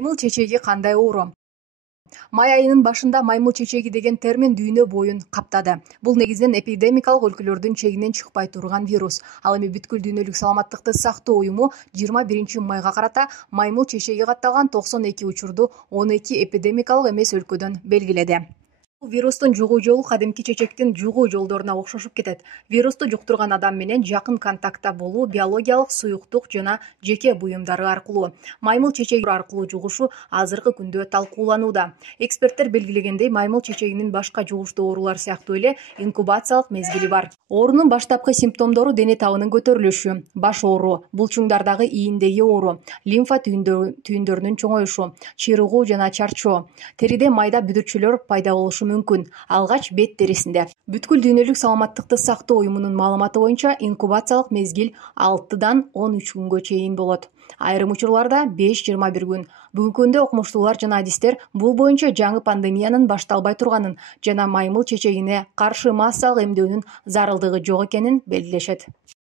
Маймыл чечеги кандай оору? Май айынын башында маймыл чечеги деген термин дүйнө боюн каптады. Бул негизинен эпидемикалык өлкөлөрдүн чегинен чыкпай турган вирус. Ал эми бүткүл дүйнөлүк саламаттыкты сактоо уюму 21 майга карата маймыл чечеги катталган 92 учурду 12 эпидемикалык эмес өлкөдөн белгиледи. Бул вирустун жугуу жолу кадимки чечектин жугуу жолдоруна окшошуп кетет. Вирусту жуктурган адам менен жакын контактта болуу биологиялык суюктук жана жеке буюмдары аркылуу. Маймыл чечеги аркылуу жугушу азыркы күндө талкууланууда. Эксперттер белгилегендей, маймыл чечегинин башка жугуштуу оорулар сыяктуу эле инкубациялык мезгили бар. Оорунун баштапкы симптомдору дене табынын көтөрүлүшү, баш оору, булчуңдардагы ийиндеги оору, лимфа түйүндөрүнүн чоңоюшу, чирыгуу жана чарчоо, териде майда бүдүрчүлөр пайда болушу мүмкүн, алгач бет терисинде. Бүткүл дүйнөлүк саламаттыкты сактоо уюмунун маалыматы боюнча инкубациялык мезгил 6-13 күнгө чейин болот. Айрым учурларда 5-21 күн. Бүгүнкү күндө окумуштуулар жана адистер бул боюнча жаңы пандемиянын башталбай турганын жана маймыл чечегине каршы массалык эмдөөнүн зарылдыгы жок экенин белгилешет.